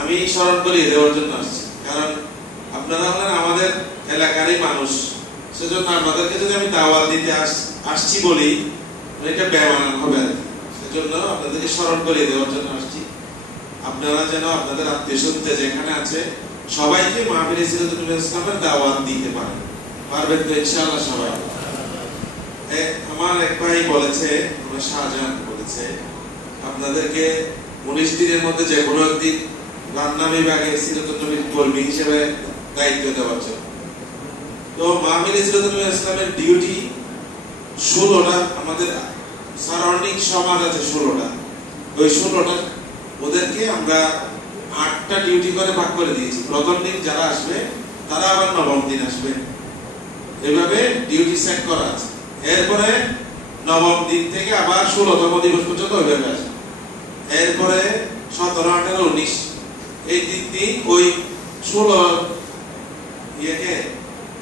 আমি স্মরণ করিয়ে দেওয়ার জন্য আসছি, কারণ আপনারা হলেন আমাদের এলাকারই মানুষ, সেজন্য আপনাদেরকে যদি আমি দাওয়াত দিতে আসছি বলি এটা বেমানান হবে আর কি। সেজন্য আপনাদেরকে স্মরণ করিয়ে দেওয়ার জন্য আসছি। আপনারা যেন আপনাদের আত্মীয়স্বজন যেখানে আছে সবাইকে মাহফিল সিরাতুল ইসলামের দাওয়াত দিতে পারেন। পারবেন তো ইনশাআল্লাহ সবাই? আমার এক ভাই বলেছে, আমার শাহজাহান বলেছে, আপনাদেরকে 19 দিনের মধ্যে যে কোনো একদিন রান্না বিভাগে সিরাতুল নবীর কর্মী হিসেবে দায়িত্ব দেওয়ার জন্য। তো মাহফিল সিরাতুল ইসলামের ডিউটি 16টা, আমাদের সারাউন্ডিং সমাজ আছে 16টা, ওই 16টা ওদেরকে আমরা 8টা ডিউটি করে ভাগ করে দিয়েছি। প্রথম দিন যারা আসবে তারা আবার নবম দিন আসবে, এভাবে ডিউটি সেট করা আছে। এরপরে নবম দিন থেকে আবার 16তম দিবস পর্যন্ত ওইভাবে আসবে। এরপরে 17, 18, 19 এই 3 দিন ওই 16 ইয়েকে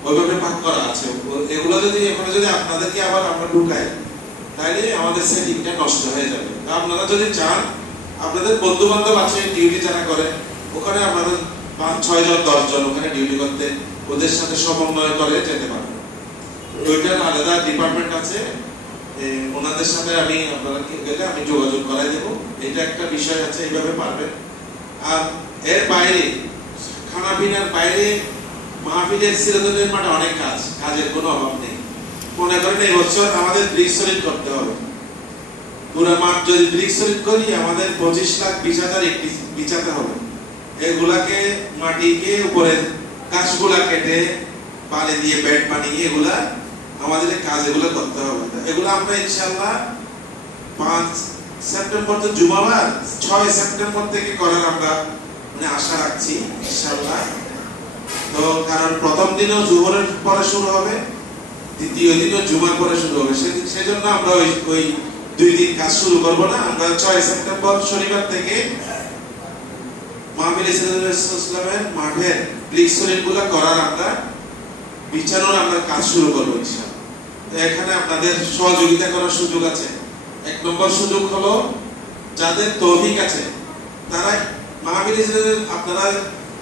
ওইভাবে ভাগ করা আছে। এগুলো যদি এখানে যদি আপনাদেরকে আবার আমরা ঢুকাই তাহলে আমাদের সেটিংটা নষ্ট হয়ে যাবে। আপনারা যদি চান, আপনাদের বন্ধু বান্ধব আছে ডিউটি যারা করে, ওখানে আপনাদের 5, 6 জন 10 জন ওখানে ডিউটি করতে, ওদের সাথে সমন্বয় করে যেতে পারেন। ওইটার আলাদা ডিপার্টমেন্ট আছে, ওনাদের সাথে আমি আপনাদেরকে গেলে আমি যোগাযোগ করাই দেবো। এটা একটা বিষয় আছে, এইভাবে পারবেন। আর এর বাইরে, খানা পিনার বাইরে মাহফিলের সিরাতুলের মাঠে অনেক কাজের কোনো অভাব নেই। মনে করেন এই বছর আমাদের ব্রিক সলিড করতে হবে, পুরো মাঠ যদি ব্রিক সলিড করি আমাদের 25,20,000 একটি বিছাতে হবে। এগুলাকে মাটিকে উপরে গাছগুলা কেটে পানি দিয়ে বেড বানিয়ে এগুলা আমাদের কাজ এগুলো করতে হবে। এগুলো আমরা ইনশাআল্লাহ 5 সেপ্টেম্বর তো জুমাবার, 6 সেপ্টেম্বর থেকে করার আমরা মানে আশা রাখছি ইনশাআল্লাহ। তো কারণ প্রথম দিনও জোহরের পরে শুরু হবে, দ্বিতীয় দিনও জুমার পরে শুরু হবে, সেজন্য আমরা ওই 2 দিন কাজ শুরু করব না। আমরা 6 সেপ্টেম্বর শনিবার থেকে মাহফিল সিরাতুল ইসলামের মাঠে ব্রিক সলিডগুলো করার আমরা বিছানোর আমরা কাজ শুরু করব ইনশাআল্লাহ। তো এখানে আপনাদের সহযোগিতা করার সুযোগ আছে। 1 নম্বর সুযোগ হলো যাদের তৌফিক আছে তারা মাহফিল সিরাতুল, আপনারা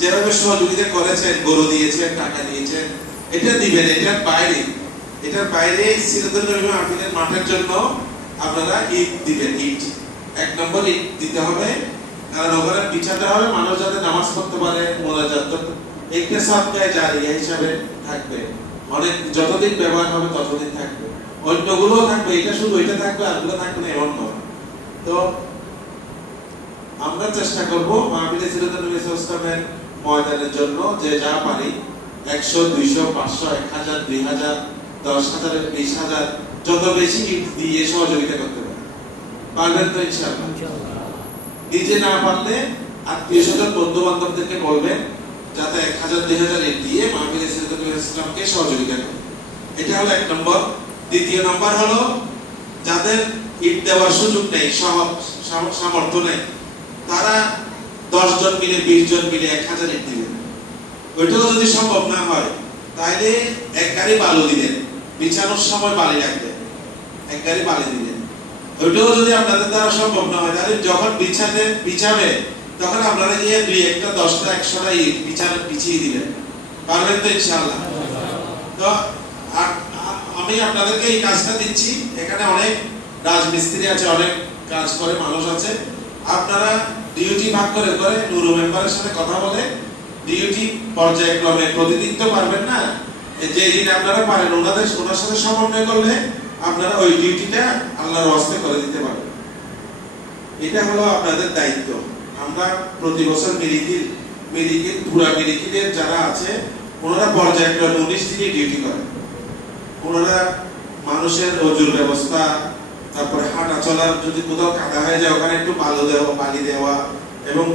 যেভাবে সহযোগিতা করেছেন, গরু দিয়েছেন, টাকা দিয়েছেন, এটা দিবেন। এটার বাইরে সিরাতুল নবী মাহফিলের মাঠের জন্য আপনারা ঈদ দিবেন। ঈদ 1 নম্বর ঈদ দিতে হবে, কারণ ওখানে বিছাতে হবে, মানুষ যাতে নামাজ পড়তে পারে, মোনাজাত একটা সাদকায়ে জারিয়া হিসাবে থাকবে। অনেক যতদিন ব্যবহার হবে ততদিন থাকবে, অন্যগুলো থাকবে। এটা শুধু এটা থাকবে আর গুলো থাকবে না এমন নয়। তো আমরা চেষ্টা করব মাহফিল সিরাতুল ইসলামের ময়দানের জন্য যে যা পারি 100, 200, 500, 1000, 2000, 10,000, 20,000 যত বেশি দিয়ে সহযোগিতা করতে পারবেন তো ইনশাআল্লাহ? নিজে না পারলে আত্মীয় স্বজন বন্ধু বান্ধবদেরকে বলবেন যাতে 1000, 2000 দিয়ে মাহফিল সিরাতুল ইসলামকে সহযোগিতা করে। এটা হলো 1 নম্বর। দ্বিতীয় নম্বর হলো যাদের ঈদ দেওয়ার সুযোগ নেই, সামর্থ্য নেই, তারা 10 জন মিলে 20 জন মিলে 1000 ঈদ দিবেন। ওইটাও যদি সম্ভব না হয় তাহলে 1 গাড়ি বালু দিবেন, বিছানোর সময় বালি রাখবেন, 1 গাড়ি বালি দিবেন। ওইটাও যদি আপনাদের দ্বারা সম্ভব না হয় তাহলে যখন বিছাবে তখন আপনারা গিয়ে 2 একটা 10টা 100টা ঈদ বিছিয়ে দিবেন। পারবেন তো ইনশাআল্লাহ? তো আমি আপনাদেরকে এই কাজটা দিচ্ছি। এখানে অনেক রাজমিস্ত্রি আছে, অনেক কাজ করে মানুষ আছে। আপনারা ডিউটি ভাগ করে নুরু মেম্বারের সাথে কথা বলে ডিউটি পর্যায়ক্রমে, প্রতিদিন তো পারবেন না, যে দিন আপনারা পারেন ওনার সাথে সমন্বয় করলে আপনারা ওই ডিউটিটা আল্লাহর ওয়াস্তে করে দিতে পারবেন। এটা হলো আপনাদের দায়িত্ব। আমরা প্রতি বছর মিরিকিল পুরা মিরিকিলের যারা আছে ওনারা পর্যায়ক্রমে 19 দিনে ডিউটি করেন। ওনারা মানুষের ওজুর ব্যবস্থা, তারপরে হাঁটা চলার যদি কোথাও কাদা হয়ে যায় ওখানে একটু বালি দেওয়া এবং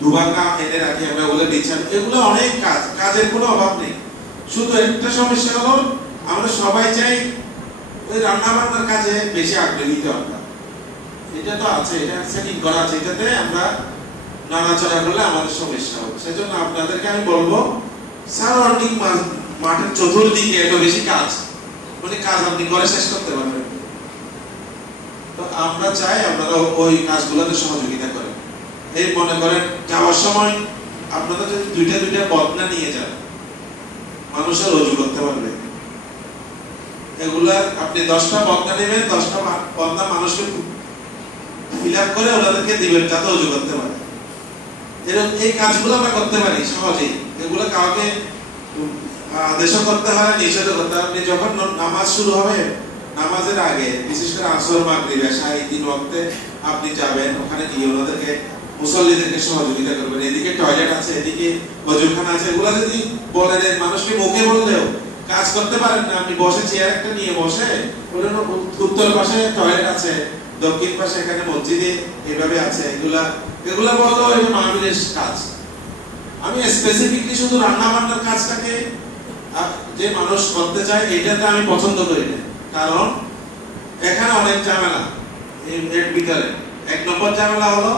দুবাকা এনে রাখি আমরা ওগুলো বিছানো, এগুলো অনেক কাজের কোনো অভাব নেই। শুধু একটা সমস্যা হলো আমরা সবাই চাই ওই রান্না বান্নার কাজে বেশি আগ্রহী আমরা। এটা তো আছে, এটা সেটিং করা আছে, এটাতে আমরা নাড়াচাড়া করলে আমাদের সমস্যা হবে। সেজন্য আপনাদেরকে আমি বলবো সারাউন্ডিং মাঠের চতুর্দিকে এত বেশি কাজ, মানে কাজ আপনি করে শেষ করতে পারবেন। তো আমরা চাই আপনারা ওই কাজগুলোতে সহযোগিতা করেন। এই মনে করেন যাওয়ার সময় আপনারা যদি দুইটা দুইটা বদনা নিয়ে যান, মানুষের রুজু করতে পারবে। এগুলার আপনি 10টা বদনা নেবেন, 10টা বদনা মানুষকে ফিল আপ করে ওনাদেরকে দিবেন যাতে রুজু করতে পারে। এরকম এই কাজগুলো আমরা করতে পারি সহজেই। এগুলো কাউকে আদেশও করতে হয়, নিষেধও করতে হয়। আপনি যখন নামাজ শুরু হবে, নামাজের আগে বিশেষ করে আসর, মাগরিব, এশা এই 3 ওয়াক্তে আপনি যাবেন, ওখানে গিয়ে ওনাদেরকে মুসল্লিদেরকে সহযোগিতা করবেন। এদিকে টয়লেট আছে, এদিকে ওযুখানা আছে, এগুলো যদি বলেন মানুষকে মুখে বললেও কাজ করতে পারেন না। আপনি বসে চেয়ার একটা নিয়ে বসে বলেন উত্তর পাশে টয়লেট আছে, দক্ষিণ পাশে এখানে মসজিদে এভাবে আছে, এগুলা বললো এটা মাহফিলের কাজ। আমি স্পেসিফিকলি শুধু রান্না বান্নার কাজটাকে যে মানুষ করতে চায় এটাতে আমি পছন্দ করি না, কারণ এখানে অনেক ঝামেলা। এর ভিতরে 1 নম্বর ঝামেলা হলো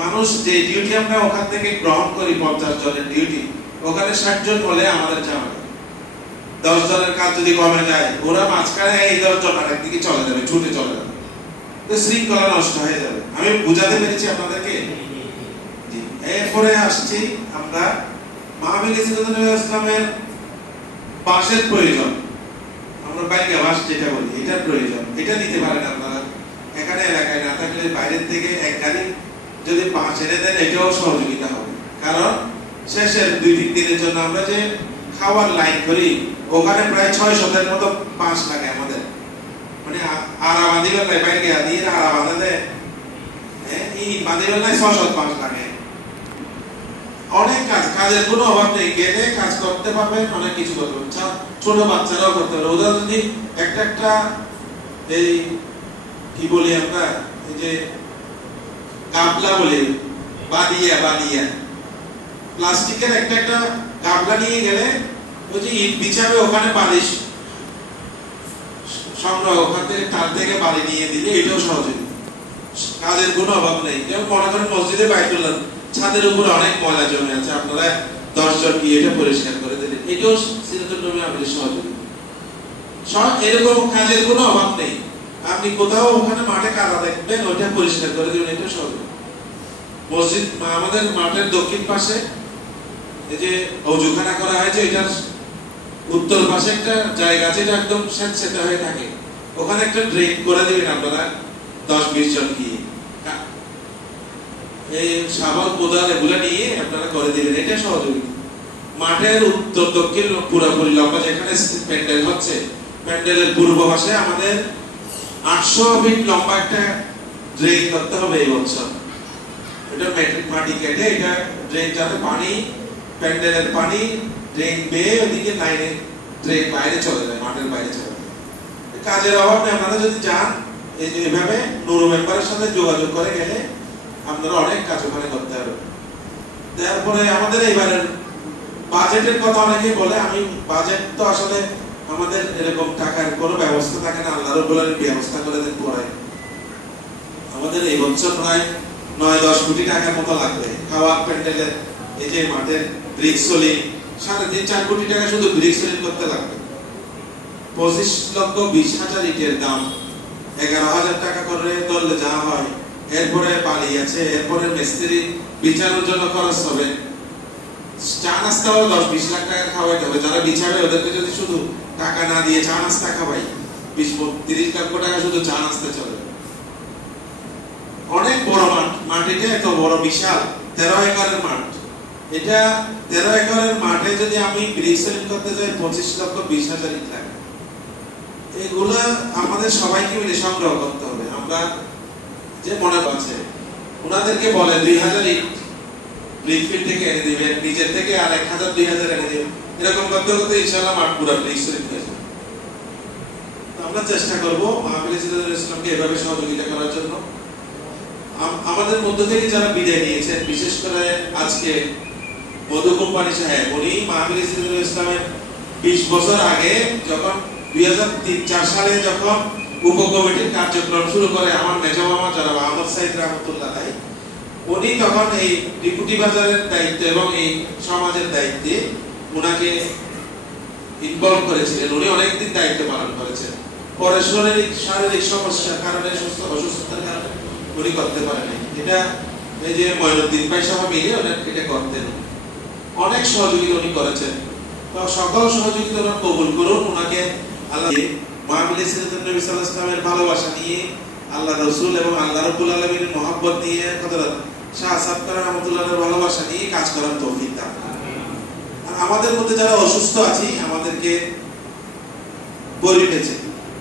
মানুষ যে ডিউটি আমরা ওখান থেকে গ্রহণ করি 50 জনের ডিউটি, ওখানে 60 জন হলে আমাদের ঝামেলা। 10 জনের কাজ যদি কমে যায়, ওরা মাঝখানে এই 10 জন আরেক দিকে চলে যাবে, ছুটে চলে যাবে, তো শৃঙ্খলা নষ্ট হয়ে যাবে। আমি বুঝাতে পেরেছি আপনাদেরকে? এরপরে আসছি আমরা মাহফিল ইসলামের বাসের প্রয়োজন, আমরা বাইরে বাস যেটা বলি এটার প্রয়োজন। এটা দিতে পারেন আপনারা, এখানে এলাকায় না থাকলে বাইরের থেকে এক গাড়ি যদি বাস এনে দেন এটাও সহযোগিতা হবে। কারণ শেষের 2-3 দিনের জন্য আমরা যে খাওয়ার লাইন করি, ওখানে প্রায় 600-এর মতো বাস লাগে আমাদের। মানে আরা বাঁধিবেন নাই, বাইরে দিয়ে আরা বাঁধা দেয়, এই বাঁধিবেন নাই 600 বাস লাগে। অনেক কাজের কোনো অভাব নেই, গেলে কাজ করতে পারবেন, অনেক কিছু করতে পারবেন। ছোট বাচ্চারাও করতে পারবে। ওরা যদি একটা এই কি বলি আমরা, এই যে গাবলা বলি, বালিয়া প্লাস্টিকের একটা গাবলা নিয়ে গেলে ওই যে ইট বিছাবে, ওখানে বালিশ সংগ্রহ, ওখান থেকে তার থেকে বালি নিয়ে দিলে এটাও সহজে। কাজের কোনো অভাব নেই। যেমন মনে করেন মসজিদে বাইতুল্লাহ ছাদের উপরে অনেক ময়লা জমে আছে, আপনারা 10 জন গিয়ে এটা পরিষ্কার করে দিলেন, এটাও সিরাতুন নবী আমাদের সহযোগী। এরকম কাজের কোনো অভাব নেই। আপনি কোথাও ওখানে মাঠে কাদা দেখবেন, ওইটা পরিষ্কার করে দিবেন, এটা সহযোগী। মসজিদ আমাদের মাঠের দক্ষিণ পাশে এই যে ওযুখানা করা হয়েছে, এটার উত্তর পাশে একটা জায়গা আছে, এটা একদম স্যাঁতস্যাঁতে হয়ে থাকে, ওখানে একটা ড্রেন করে দিবেন আপনারা 10-20 জন গিয়ে, এই শাবল কোদাল এগুলো নিয়ে আপনারা করে দিবেন, এটা সহযোগিতা। মাঠের উত্তর দক্ষিণ পুরোপুরি লম্বা যেখানে প্যান্ডেল হচ্ছে, প্যান্ডেলের পূর্ব পাশে আমাদের 800 ফিট লম্বা একটা ড্রেন করতে হবে এই বছর। এটা মাটি কেটে এটা ড্রেন, যাতে পানি, প্যান্ডেলের পানি ড্রেন বেয়ে ওদিকে লাইনে ড্রেন বাইরে চলে যায়, মাঠের বাইরে চলে যায়। কাজের অভাব নেই, আপনারা যদি যান এইভাবে নুরু মেম্বারের সাথে যোগাযোগ করে গেলে আপনারা অনেক কাজ ওখানে করতে পারবেন। তারপরে আমাদের এইবারের বাজেটের কথা অনেকে বলে, আমি বাজেট তো আসলে আমাদের এরকম টাকার কোনো ব্যবস্থা থাকে না, আল্লাহ রাব্বুল আলামিন ব্যবস্থা করে দেন পরে। আমাদের এই বছর প্রায় 9-10 কোটি টাকার মতো লাগবে খাওয়া, প্যান্ডেলের, এই যে মাঠের ব্রিক্স সোলিং 3.5-4 কোটি টাকা শুধু ব্রিক্স সোলিং করতে লাগবে। 25,20,000 ইটের দাম, 11,000 টাকা করে ধরলে যা হয়। এরপরে বালি আছে, এরপরে মিস্ত্রি বিছানোর জন্য খরচ হবে, চা নাস্তাও 10-20 লাখ টাকা খাওয়াইতে হবে। যারা বিছাবে ওদেরকে যদি শুধু টাকা না দিয়ে চা নাস্তা খাওয়াই, 20-30 লক্ষ টাকা শুধু চা নাস্তা চলে। অনেক বড় মাঠ, এটা এত বড় বিশাল 13 একরের মাঠ। এটা 13 একরের মাঠে যদি আমি ব্রিক্স সেলিং করতে যাই 25,20,000 ইট লাগে। এগুলা আমাদের সবাইকে মিলে সংগ্রহ করতে হবে। আমরা যে মনে পাচ্ছে ওনাদেরকে বলে 2,000 ইট ব্রিক ফিল্ড থেকে এনে দিবেন, নিজের থেকে আর 1,000-2,000 এনে দিবেন, এরকম করতে করতে ইনশাআল্লাহ মাঠ পুরো ব্রিক্স সেলিং হয়ে যাবে। আমরা চেষ্টা করব মাহফিল ইসলামকে এভাবে সহযোগিতা করার জন্য। আমাদের মধ্য থেকে যারা বিদায় নিয়েছেন, বিশেষ করে আজকে মধু কোম্পানি সাহেব, উনি মাহফিল ইসলামের 20 বছর আগে যখন 2003-4 সালে যখন উপকমিটির কার্যক্রম শুরু করে আমার মেজো মামা জনাব আহমদ সাইদ রহমতুল্লাহ, উনি তখন এই ডিপুটি বাজারের দায়িত্ব এবং এই সমাজের দায়িত্বে উনাকে ইনভলভ করেছিলেন। উনি অনেকদিন দায়িত্ব পালন করেছেন। পরে শারীরিক সমস্যার কারণে, অসুস্থতার কারণে উনি করতে পারেন। এটা এই যে মঈনুদ্দিন ভাই সহ মিলে এটা করতেন, অনেক সহযোগিতা উনি করেছেন। তো সকল সহযোগিতা ওনার কবুল করুন। ওনাকে আল্লাহ মাহফিলে সিরাতুন নবী সাল্লাল্লাহু আলাইহি ওয়াসাল্লামের ভালোবাসা নিয়ে, আল্লাহ রাসূল এবং আল্লাহ রাব্বুল আলামিনের মহব্বত নিয়ে, হযরত শাহ সাবকার রাহমাতুল্লাহর ভালোবাসা নিয়ে কাজ করার তৌফিক দান করুন। আর আমাদের মধ্যে যারা অসুস্থ আছি, আমাদেরকে গরিব হয়েছে,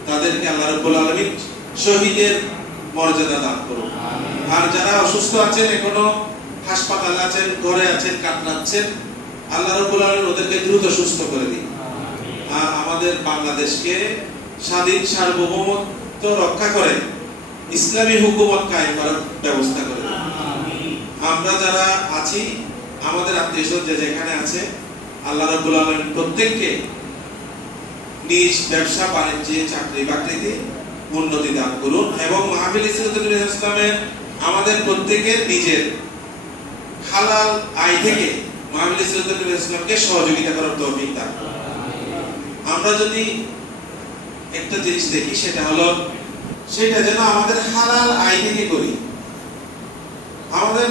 তাদেরকে আল্লাহ রাব্বুল আলামিন শহীদের মর্যাদা দান করুন। আর যারা অসুস্থ আছেন, এখনো হাসপাতালে আছেন, ঘরে আছেন, কাতরাচ্ছেন, আল্লাহ রাব্বুল আলামিন ওদেরকে দ্রুত সুস্থ করে দিন। আর আমাদের বাংলাদেশকে স্বাধীন সার্বভৌমত্ব রক্ষা করে ইসলামী হুকুমত কায়েম করার ব্যবস্থা করে দিন। আমরা যারা আছি, আমাদের আত্মীয়স্বজন যে যেখানে আছে, আল্লাহ রাব্বুল আলামিন প্রত্যেককে নিজ ব্যবসা বাণিজ্যে, চাকরি বাকরিতে উন্নতি দান করুন। এবং মাহফিলে সিরাতুন নবী ইসলামের আমাদের প্রত্যেকের নিজের হালাল আয় থেকে মাহফিলে সিরাতুন নবী ইসলামকে সহযোগিতা করার তৌফিক দান করুন। আমরা যদি একটা জিনিস দেখি, সেটা হলো সেটা যেন আমাদের হালাল আয় থেকে করি। আমাদের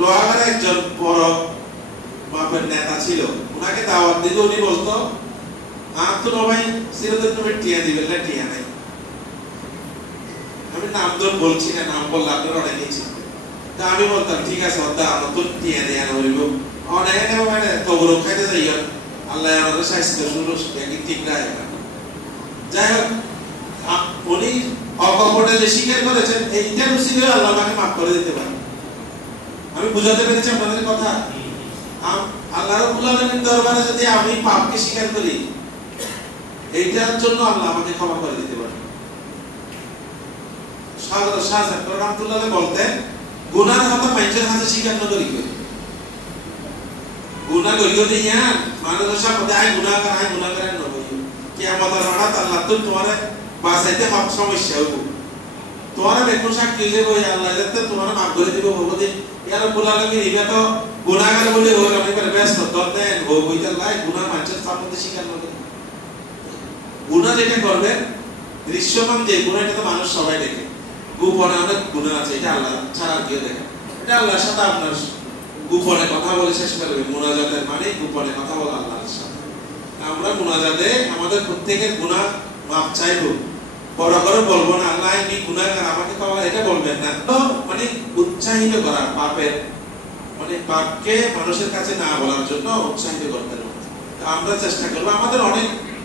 লোহাগাড়া একজন বড় মাপের নেতা ছিল, ওনাকে দাওয়াত দিলে উনি বলতো, আর তো ভাই সিরাতুন নবীর টিয়া দিবেন না, টিয়া নাই। আমি নাম তো বলছি না, নাম বললে আপনারা অনেকেই চিনবেন। তা আমি বলতাম, ঠিক আছে, অর্ধা নতুন টিয়া দেয়া হইব, অনেক মানে কবর খাইতে যাই, আল্লাহ আমাদের স্বাস্থ্য শুরু ঠিক রাখে না। যাই হোক, উনি অকপটে যে স্বীকার করেছেন, এইটা রুচি হয়ে আল্লাহ আমাকে মাফ করে দিতে পারে। আমি বুঝাতে পেরেছি আপনাদের কথা? আল্লাহ রাব্বুল আলামিনের দরবারে যদি আমি পাপকে স্বীকার করি, এইটার জন্য আল্লাহ আমাকে ক্ষমা করে দিতে পারে। শাহ জাফর রাহমাতুল্লাহ বলতেন, গুনার কথা মানুষের হাতে স্বীকার না করি, গুনাহ করি তো ইয়ান মানুষের সাথে আই গুনাহ করেন না বলি, কিয়ামতের হঠাৎ আল্লাহ তো তোমার বাঁচাইতে সব সমস্যা হইব, তোমার বেকুন সাক্ষী হয়ে যাবে, আল্লাহ যাতে তোমার মাফ করে দিব। বলতে ইয়া রাব্বুল আলামিন, এটা তো গুনাহগার বলে ওর আমি করে ব্যস্ত দেন ও বইতে লাই গুনাহ মানুষের সামনে স্বীকার না করে। গুনাহ যেটা করবে দৃশ্যমান যে গুনাহ, এটা তো মানুষ সবাই দেখে, গোপনে অনেক গুনাহ আছে, এটা আল্লাহ ছাড়া কেউ দেখে। এটা আল্লাহর সাথে আপনার গোপনে কথা বলে শেষ করবে। মুনাজাতের মানে গোপনে কথা বলা আল্লাহর সাথে। আমরা মুনাজাতে আমাদের প্রত্যেকের গুনাহ মাফ চাইবো, বড় করে বলবো না আল্লাহ আমি গুনাহগার, আমাকে ক্ষমা, এটা বলবেন না। তো মানে উৎসাহিত করা, পাপের মানে পাপকে মানুষের কাছে না বলার জন্য উৎসাহিত করতে হবে। আমরা চেষ্টা করবো। আমাদের অনেক